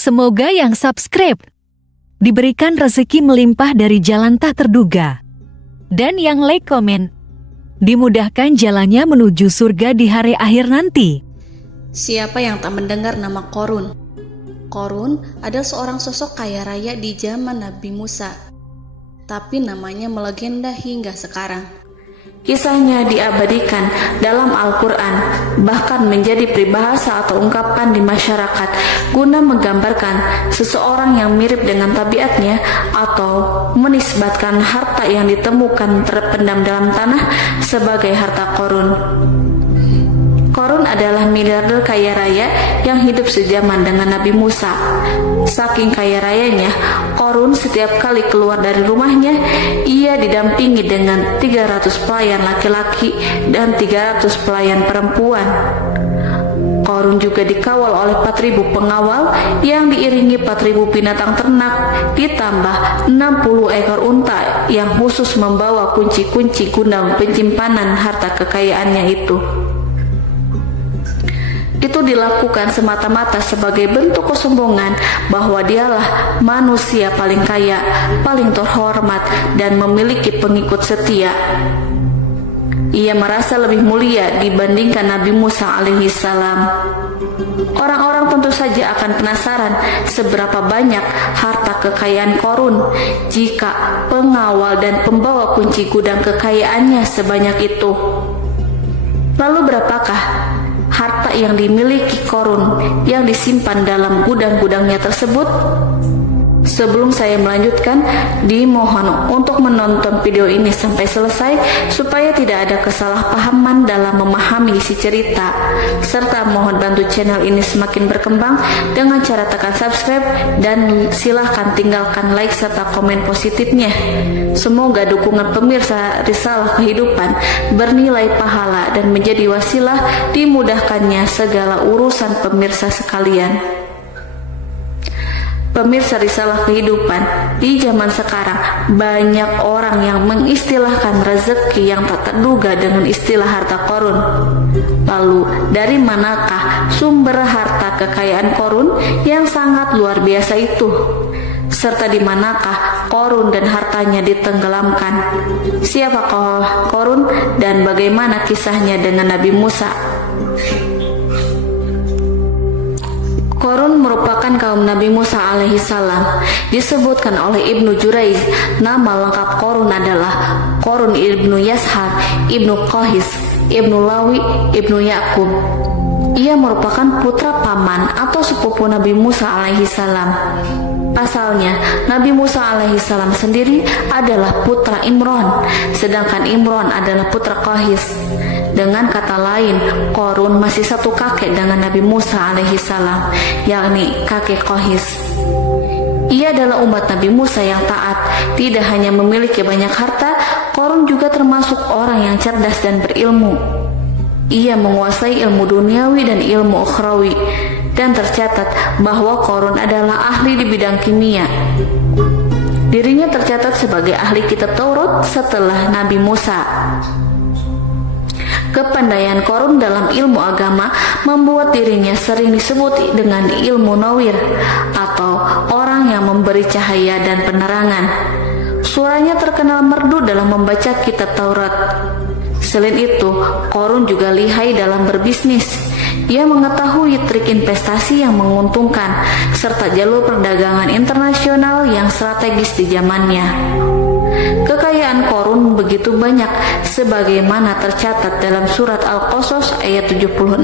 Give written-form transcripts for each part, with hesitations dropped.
Semoga yang subscribe diberikan rezeki melimpah dari jalan tak terduga. Dan yang like komen, dimudahkan jalannya menuju surga di hari akhir nanti. Siapa yang tak mendengar nama Qorun? Qorun adalah seorang sosok kaya raya di zaman Nabi Musa, tapi namanya melegenda hingga sekarang. Kisahnya diabadikan dalam Al-Quran, bahkan menjadi peribahasa atau ungkapan di masyarakat guna menggambarkan seseorang yang mirip dengan tabiatnya atau menisbatkan harta yang ditemukan terpendam dalam tanah sebagai harta Qorun. Qorun adalah miliarder kaya raya yang hidup sejaman dengan Nabi Musa. Saking kaya rayanya, Qorun setiap kali keluar dari rumahnya, ia didampingi dengan 300 pelayan laki-laki dan 300 pelayan perempuan. Qorun juga dikawal oleh 4.000 pengawal yang diiringi 4.000 binatang ternak, ditambah 60 ekor unta yang khusus membawa kunci-kunci guna penyimpanan harta kekayaannya itu. Itu dilakukan semata-mata sebagai bentuk kesombongan bahwa dialah manusia paling kaya, paling terhormat, dan memiliki pengikut setia. Ia merasa lebih mulia dibandingkan Nabi Musa alaihissalam. Orang-orang tentu saja akan penasaran seberapa banyak harta kekayaan Qorun jika pengawal dan pembawa kunci gudang kekayaannya sebanyak itu. Lalu berapakah harta yang dimiliki Qorun yang disimpan dalam gudang-gudangnya tersebut? Sebelum saya melanjutkan, dimohon untuk menonton video ini sampai selesai supaya tidak ada kesalahpahaman dalam memahami isi cerita, serta mohon bantu channel ini semakin berkembang dengan cara tekan subscribe dan silahkan tinggalkan like serta komen positifnya. Semoga dukungan pemirsa Risalah Kehidupan bernilai pahala dan menjadi wasilah dimudahkannya segala urusan pemirsa sekalian. Pemirsa Risalah Kehidupan, di zaman sekarang banyak orang yang mengistilahkan rezeki yang tak terduga dengan istilah harta Qorun. Lalu dari manakah sumber harta kekayaan Qorun yang sangat luar biasa itu? Serta di manakah Qorun dan hartanya ditenggelamkan? Siapakah Qorun dan bagaimana kisahnya dengan Nabi Musa? Qorun merupakan kaum Nabi Musa alaihissalam. Disebutkan oleh Ibnu Jurayj, nama lengkap Qorun adalah Qorun ibnu Yashar, ibnu Qahis, ibnu Lawi, ibnu Yakub. Ia merupakan putra paman atau sepupu Nabi Musa alaihissalam. Pasalnya, Nabi Musa alaihissalam sendiri adalah putra Imron, sedangkan Imron adalah putra Qahis. Dengan kata lain, Qorun masih satu kakek dengan Nabi Musa alaihissalam, yakni kakek Qahis. Ia adalah umat Nabi Musa yang taat. Tidak hanya memiliki banyak harta, Qorun juga termasuk orang yang cerdas dan berilmu. Ia menguasai ilmu duniawi dan ilmu ukhrawi, dan tercatat bahwa Qorun adalah ahli di bidang kimia. Dirinya tercatat sebagai ahli kitab Taurat setelah Nabi Musa. Kepandaian Qorun dalam ilmu agama membuat dirinya sering disebut dengan ilmu nawir atau orang yang memberi cahaya dan penerangan. Suaranya terkenal merdu dalam membaca kitab Taurat. Selain itu, Qorun juga lihai dalam berbisnis. Ia mengetahui trik investasi yang menguntungkan serta jalur perdagangan internasional yang strategis di zamannya. Kekayaan Qorun begitu banyak sebagaimana tercatat dalam surat Al-Qasas ayat 76.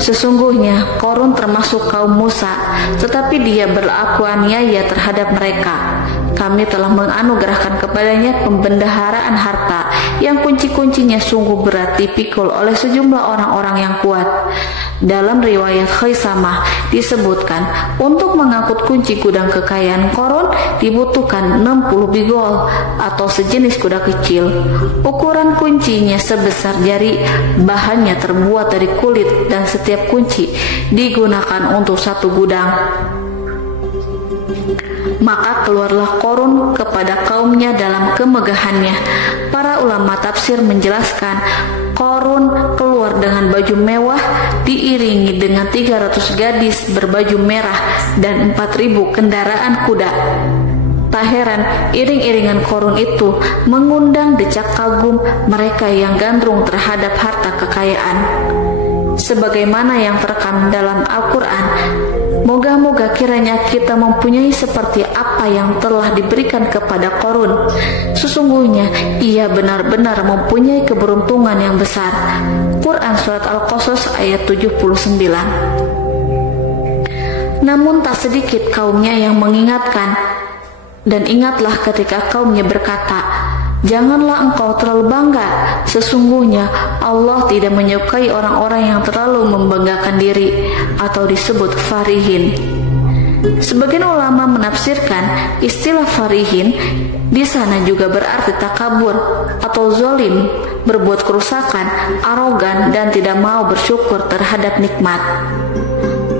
Sesungguhnya Qorun termasuk kaum Musa, tetapi dia berlaku aniaya terhadap mereka. Kami telah menganugerahkan kepadanya pembendaharaan harta yang kunci-kuncinya sungguh berat dipikul oleh sejumlah orang-orang yang kuat. Dalam riwayat Khaisamah disebutkan, untuk mengangkut kunci gudang kekayaan Qorun dibutuhkan 60 bigol atau sejenis kuda kecil. Ukuran kuncinya sebesar jari, bahannya terbuat dari kulit dan setiap kunci digunakan untuk satu gudang. Maka keluarlah Qorun kepada kaumnya dalam kemegahannya. Para ulama tafsir menjelaskan, Korun keluar dengan baju mewah diiringi dengan 300 gadis berbaju merah dan 4.000 kendaraan kuda. Tak heran iring-iringan Korun itu mengundang decak kagum mereka yang gandrung terhadap harta kekayaan. Sebagaimana yang terekam dalam Al-Quran, moga-moga kiranya kita mempunyai seperti apa yang telah diberikan kepada Korun. Sesungguhnya ia benar-benar mempunyai keberuntungan yang besar. Quran Surat Al-Qasas ayat 79. Namun tak sedikit kaumnya yang mengingatkan, dan ingatlah ketika kaumnya berkata, janganlah engkau terlalu bangga. Sesungguhnya Allah tidak menyukai orang-orang yang terlalu membanggakan diri atau disebut farihin. Sebagian ulama menafsirkan istilah farihin di sana juga berarti takabur atau zolim, berbuat kerusakan, arogan, dan tidak mau bersyukur terhadap nikmat.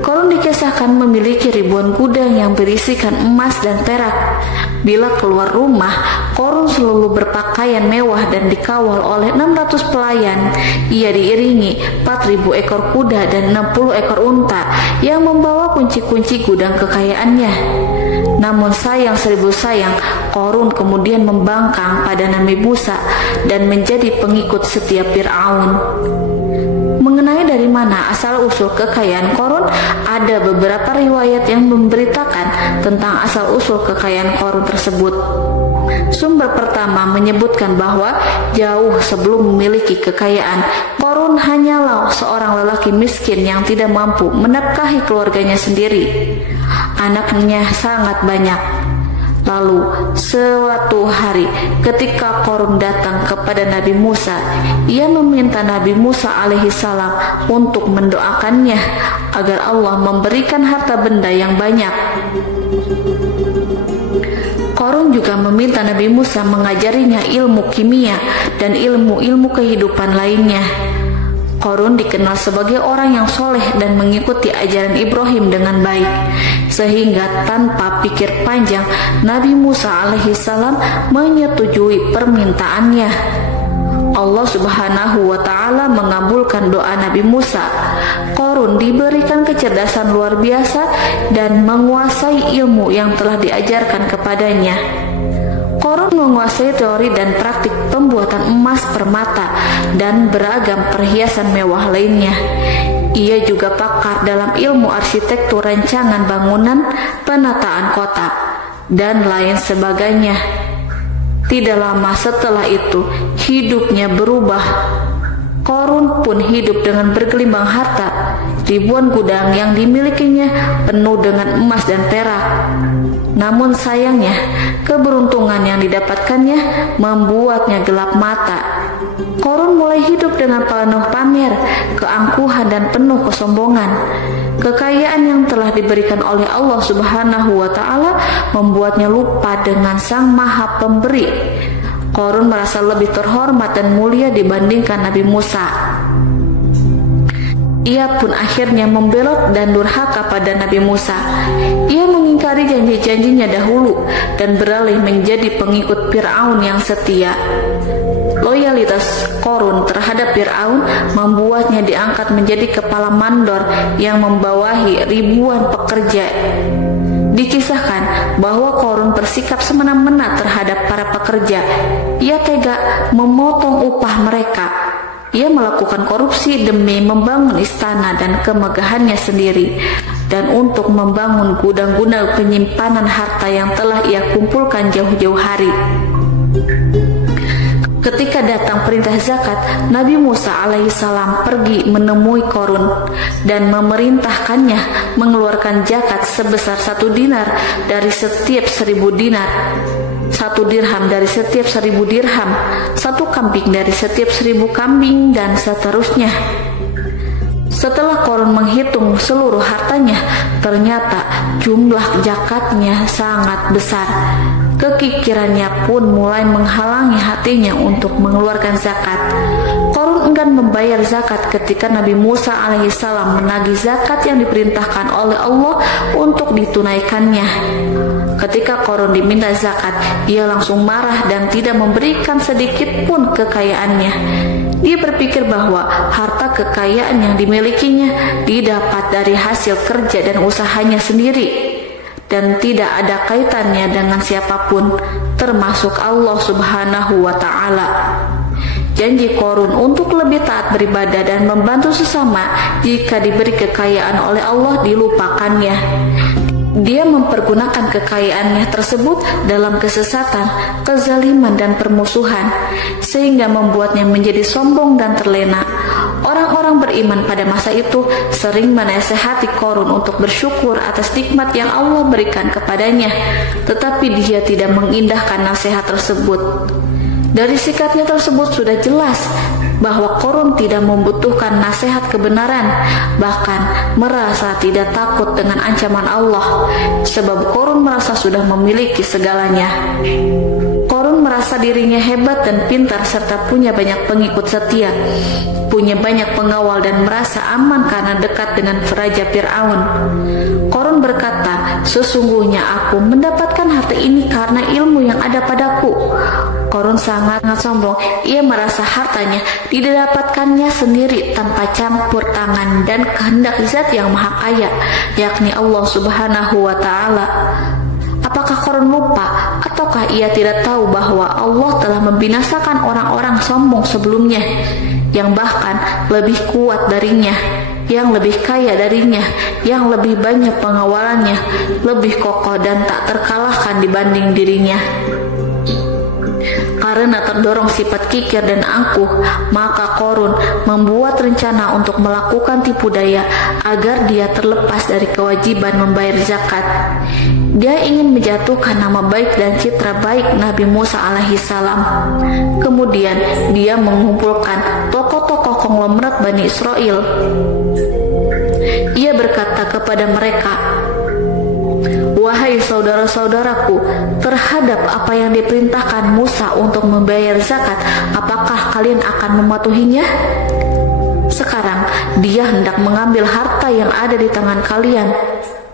Korun dikisahkan memiliki ribuan gudang yang berisikan emas dan perak. Bila keluar rumah, Korun selalu berpakaian mewah dan dikawal oleh 600 pelayan. Ia diiringi 4.000 ekor kuda dan 60 ekor unta yang membawa kunci-kunci gudang kekayaannya. Namun sayang seribu sayang, Korun kemudian membangkang pada Nabi Musa dan menjadi pengikut setia Fir'aun. Mengenai dari mana asal-usul kekayaan Korun, ada beberapa riwayat yang memberitakan tentang asal-usul kekayaan Korun tersebut. Sumber pertama menyebutkan bahwa jauh sebelum memiliki kekayaan, Korun hanyalah seorang lelaki miskin yang tidak mampu menafkahi keluarganya sendiri. Anaknya sangat banyak. Lalu suatu hari ketika Korun datang kepada Nabi Musa, ia meminta Nabi Musa alaihissalam untuk mendoakannya agar Allah memberikan harta benda yang banyak. Korun juga meminta Nabi Musa mengajarinya ilmu kimia dan ilmu-ilmu kehidupan lainnya. Korun dikenal sebagai orang yang soleh dan mengikuti ajaran Ibrahim dengan baik, sehingga tanpa pikir panjang Nabi Musa alaihissalam menyetujui permintaannya. Allah Subhanahu wa Ta'ala mengabulkan doa Nabi Musa. Korun diberikan kecerdasan luar biasa dan menguasai ilmu yang telah diajarkan kepadanya. Korun menguasai teori dan praktik pembuatan emas permata dan beragam perhiasan mewah lainnya. Ia juga pakar dalam ilmu arsitektur, rancangan bangunan, penataan kota, dan lain sebagainya. Tidak lama setelah itu, hidupnya berubah. Korun pun hidup dengan bergelimbang harta. Ribuan gudang yang dimilikinya penuh dengan emas dan perak. Namun sayangnya, keberuntungan yang didapatkannya membuatnya gelap mata. Korun mulai hidup dengan penuh pamer, keangkuhan, dan penuh kesombongan. Kekayaan yang telah diberikan oleh Allah Subhanahu wa Ta'ala membuatnya lupa dengan Sang Maha Pemberi. Korun merasa lebih terhormat dan mulia dibandingkan Nabi Musa. Ia pun akhirnya membelot dan durhaka pada Nabi Musa. Ia mengingkari janji-janjinya dahulu dan beralih menjadi pengikut Fir'aun yang setia. Loyalitas Korun terhadap Fir'aun membuatnya diangkat menjadi kepala mandor yang membawahi ribuan pekerja. Dikisahkan bahwa Korun bersikap semena-mena terhadap para pekerja. Ia tega memotong upah mereka. Ia melakukan korupsi demi membangun istana dan kemegahannya sendiri, dan untuk membangun gudang-gudang penyimpanan harta yang telah ia kumpulkan jauh-jauh hari. Ketika datang perintah zakat, Nabi Musa alaihissalam pergi menemui Korun dan memerintahkannya mengeluarkan zakat sebesar 1 dinar dari setiap 1000 dinar, 1 dirham dari setiap 1000 dirham, 1 kambing dari setiap 1000 kambing, dan seterusnya. Setelah Korun menghitung seluruh hartanya, ternyata jumlah zakatnya sangat besar. Kekikirannya pun mulai menghalangi hatinya untuk mengeluarkan zakat. Qarun enggan membayar zakat ketika Nabi Musa alaihissalam menagih zakat yang diperintahkan oleh Allah untuk ditunaikannya. Ketika Qarun diminta zakat, ia langsung marah dan tidak memberikan sedikit pun kekayaannya. Dia berpikir bahwa harta kekayaan yang dimilikinya didapat dari hasil kerja dan usahanya sendiri, dan tidak ada kaitannya dengan siapapun, termasuk Allah Subhanahu wa Ta'ala. Janji Qarun untuk lebih taat beribadah dan membantu sesama jika diberi kekayaan oleh Allah dilupakannya. Dia mempergunakan kekayaannya tersebut dalam kesesatan, kezaliman, dan permusuhan, sehingga membuatnya menjadi sombong dan terlena. Orang-orang beriman pada masa itu sering menasehati Qarun untuk bersyukur atas nikmat yang Allah berikan kepadanya, tetapi dia tidak mengindahkan nasihat tersebut. Dari sikapnya tersebut sudah jelas bahwa Qarun tidak membutuhkan nasihat kebenaran, bahkan merasa tidak takut dengan ancaman Allah, sebab Qarun merasa sudah memiliki segalanya. Qarun merasa dirinya hebat dan pintar serta punya banyak pengikut setia, punya banyak pengawal dan merasa aman karena dekat dengan Raja Fir'aun. Qarun berkata, "Sesungguhnya aku mendapatkan harta ini karena ilmu yang ada padaku." Qarun sangat sombong. Ia merasa hartanya didapatkannya sendiri tanpa campur tangan dan kehendak Zat yang Maha Kaya, yakni Allah Subhanahu wa Ta'ala. Apakah Qarun lupa ataukah ia tidak tahu bahwa Allah telah membinasakan orang-orang sombong sebelumnya, yang bahkan lebih kuat darinya, yang lebih kaya darinya, yang lebih banyak pengawalannya, lebih kokoh dan tak terkalahkan dibanding dirinya? Karena terdorong sifat kikir dan angkuh, maka Qarun membuat rencana untuk melakukan tipu daya agar dia terlepas dari kewajiban membayar zakat. Dia ingin menjatuhkan nama baik dan citra baik Nabi Musa alaihissalam. Kemudian dia mengumpulkan tokoh-tokoh konglomerat Bani Israel. Ia berkata kepada mereka, "Wahai saudara-saudaraku, terhadap apa yang diperintahkan Musa untuk membayar zakat, apakah kalian akan mematuhinya? Sekarang dia hendak mengambil harta yang ada di tangan kalian,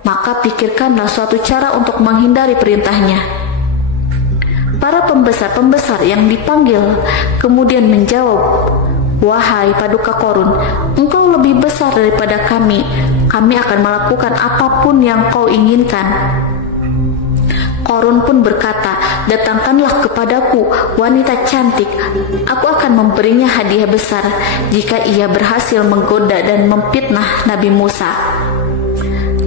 maka pikirkanlah suatu cara untuk menghindari perintahnya." Para pembesar-pembesar yang dipanggil kemudian menjawab, "Wahai paduka Qarun, engkau lebih besar daripada kami. Kami akan melakukan apapun yang kau inginkan." Qarun pun berkata, "Datangkanlah kepadaku wanita cantik. Aku akan memberinya hadiah besar jika ia berhasil menggoda dan memfitnah Nabi Musa."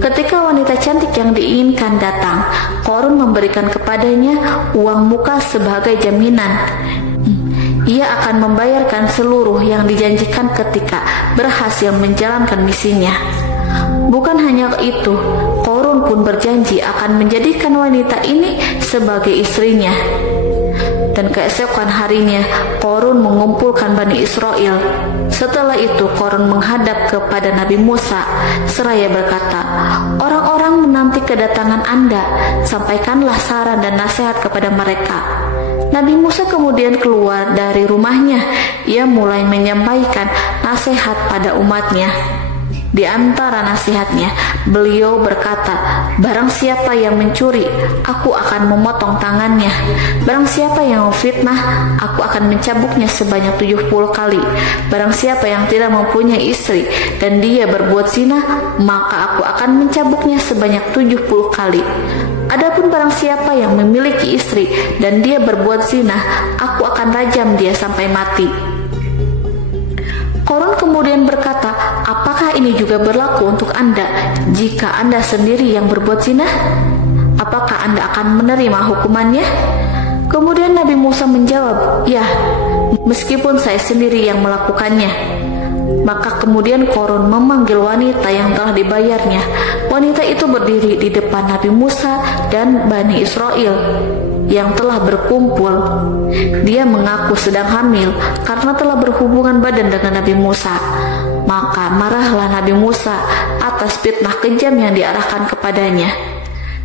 Ketika wanita cantik yang diinginkan datang, Qarun memberikan kepadanya uang muka sebagai jaminan. Ia akan membayarkan seluruh yang dijanjikan ketika berhasil menjalankan misinya. Bukan hanya itu, Qarun pun berjanji akan menjadikan wanita ini sebagai istrinya. Dan keesokan harinya, Qarun mengumpulkan Bani Israel. Setelah itu, Qarun menghadap kepada Nabi Musa seraya berkata, "Orang-orang menanti kedatangan Anda, sampaikanlah saran dan nasihat kepada mereka." Nabi Musa kemudian keluar dari rumahnya. Ia mulai menyampaikan nasihat pada umatnya. Di antara nasihatnya, beliau berkata, "Barang siapa yang mencuri, aku akan memotong tangannya. Barang siapa yang memfitnah, aku akan mencambuknya sebanyak 70 kali. Barang siapa yang tidak mempunyai istri dan dia berbuat zina, maka aku akan mencambuknya sebanyak 70 kali. Adapun barang siapa yang memiliki istri dan dia berbuat zina, aku akan rajam dia sampai mati." Qarun kemudian berkata, "Apakah ini juga berlaku untuk Anda jika Anda sendiri yang berbuat zina? Apakah Anda akan menerima hukumannya?" Kemudian Nabi Musa menjawab, "Ya, meskipun saya sendiri yang melakukannya." Maka kemudian Qarun memanggil wanita yang telah dibayarnya. Wanita itu berdiri di depan Nabi Musa dan Bani Israel yang telah berkumpul. Dia mengaku sedang hamil karena telah berhubungan badan dengan Nabi Musa. Maka marahlah Nabi Musa atas fitnah kejam yang diarahkan kepadanya.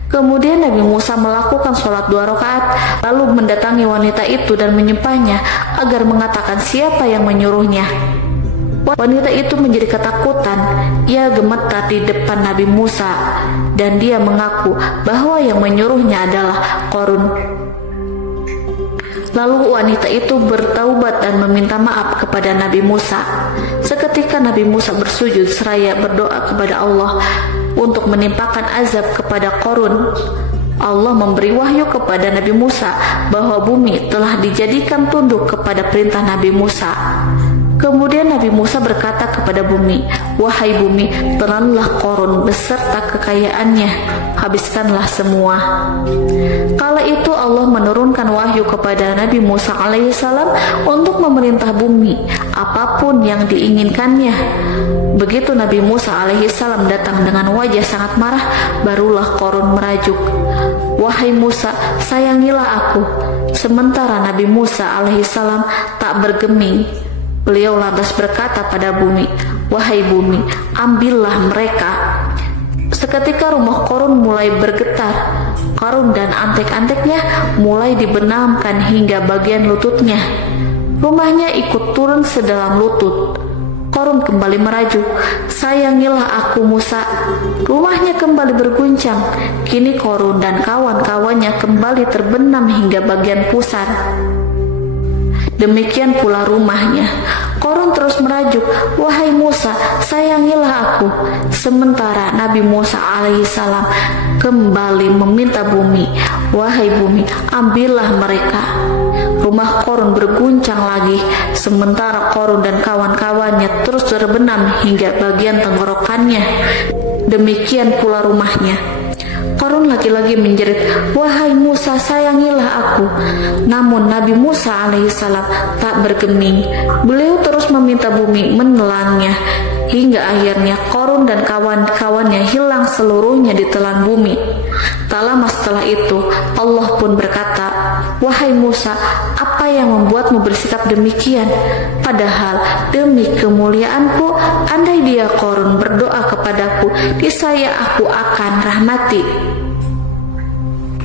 Kemudian Nabi Musa melakukan sholat 2 rakaat, lalu mendatangi wanita itu dan menyumpahnya agar mengatakan siapa yang menyuruhnya. Wanita itu menjadi ketakutan. Ia gemetar di depan Nabi Musa dan dia mengaku bahwa yang menyuruhnya adalah Qarun. Lalu wanita itu bertaubat dan meminta maaf kepada Nabi Musa. Seketika Nabi Musa bersujud seraya berdoa kepada Allah untuk menimpakan azab kepada Qarun. Allah memberi wahyu kepada Nabi Musa bahwa bumi telah dijadikan tunduk kepada perintah Nabi Musa. Kemudian Nabi Musa berkata kepada bumi, "Wahai bumi, telanlah Qarun beserta kekayaannya, habiskanlah semua." Kala itu Allah menurunkan wahyu kepada Nabi Musa alaihissalam untuk memerintah bumi apapun yang diinginkannya. Begitu Nabi Musa alaihissalam datang dengan wajah sangat marah, barulah Qarun merajuk, "Wahai Musa, sayangilah aku." Sementara Nabi Musa alaihissalam tak bergeming. Beliau lantas berkata pada bumi, "Wahai bumi, ambillah mereka." Seketika rumah Qarun mulai bergetar. Qarun dan antek-anteknya mulai dibenamkan hingga bagian lututnya. Rumahnya ikut turun sedalam lutut. Qarun kembali merajuk, "Sayangilah aku Musa." Rumahnya kembali berguncang. Kini Qarun dan kawan-kawannya kembali terbenam hingga bagian pusar. Demikian pula rumahnya. Qarun terus merajuk, "Wahai Musa, sayangilah aku." Sementara Nabi Musa alaihissalam kembali meminta bumi, "Wahai bumi, ambillah mereka." Rumah Qarun berguncang lagi, sementara Qarun dan kawan-kawannya terus terbenam hingga bagian tenggorokannya. Demikian pula rumahnya. Qarun lagi-lagi menjerit, "Wahai Musa, sayangilah aku." Namun Nabi Musa alaihissalam tak bergeming. Beliau terus meminta bumi menelannya, hingga akhirnya Qarun dan kawan-kawannya hilang seluruhnya di telan bumi. Tak lama setelah itu Allah pun berkata, "Wahai Musa, apa yang membuatmu bersikap demikian? Padahal demi kemuliaanku, andai dia Qarun berdoa kepadaku, niscaya aku akan rahmati.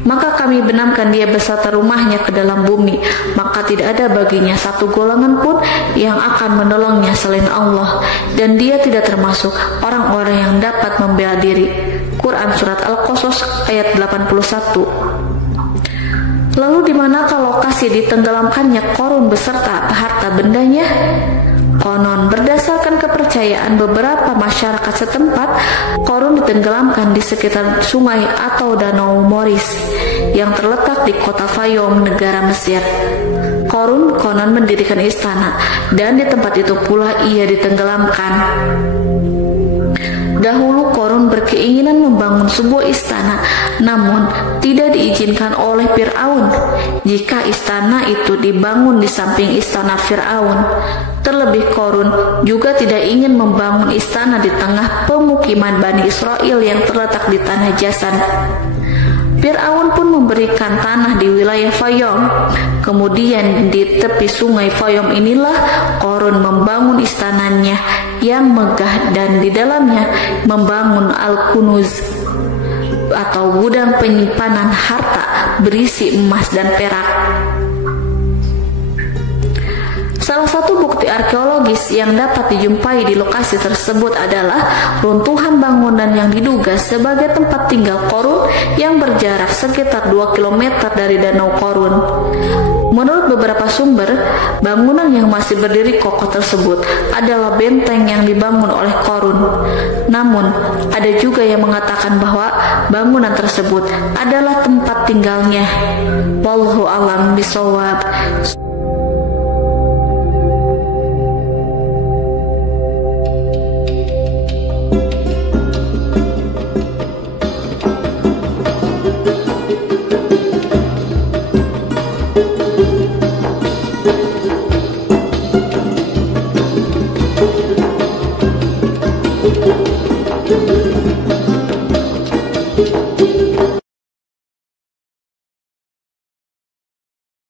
Maka kami benamkan dia beserta rumahnya ke dalam bumi, maka tidak ada baginya satu golongan pun yang akan menolongnya selain Allah, dan dia tidak termasuk orang-orang yang dapat membela diri." Quran Surat Al-Qasas ayat 81. Lalu di manakah lokasi ditenggelamkannya Qarun beserta harta bendanya? Konon berdasarkan kepercayaan beberapa masyarakat setempat, Qarun ditenggelamkan di sekitar sungai atau danau Moris yang terletak di kota Fayum, negara Mesir. Qarun konon mendirikan istana dan di tempat itu pula ia ditenggelamkan. Dahulu Qarun berkeinginan membangun sebuah istana, namun tidak diizinkan oleh Fir'aun jika istana itu dibangun di samping istana Fir'aun. Terlebih Qarun juga tidak ingin membangun istana di tengah pemukiman Bani Israel yang terletak di tanah Jasan. Fir'aun pun memberikan tanah di wilayah Fayum. Kemudian di tepi sungai Fayum inilah Qarun membangun istananya yang megah dan di dalamnya membangun Al-Kunuz atau gudang penyimpanan harta berisi emas dan perak. Salah satu bukti arkeologis yang dapat dijumpai di lokasi tersebut adalah runtuhan bangunan yang diduga sebagai tempat tinggal Qarun yang berjarak sekitar 2 km dari Danau Qarun. Menurut beberapa sumber, bangunan yang masih berdiri kokoh tersebut adalah benteng yang dibangun oleh Qarun. Namun, ada juga yang mengatakan bahwa bangunan tersebut adalah tempat tinggalnya. Wallahu a'lam bishawab. Thank you.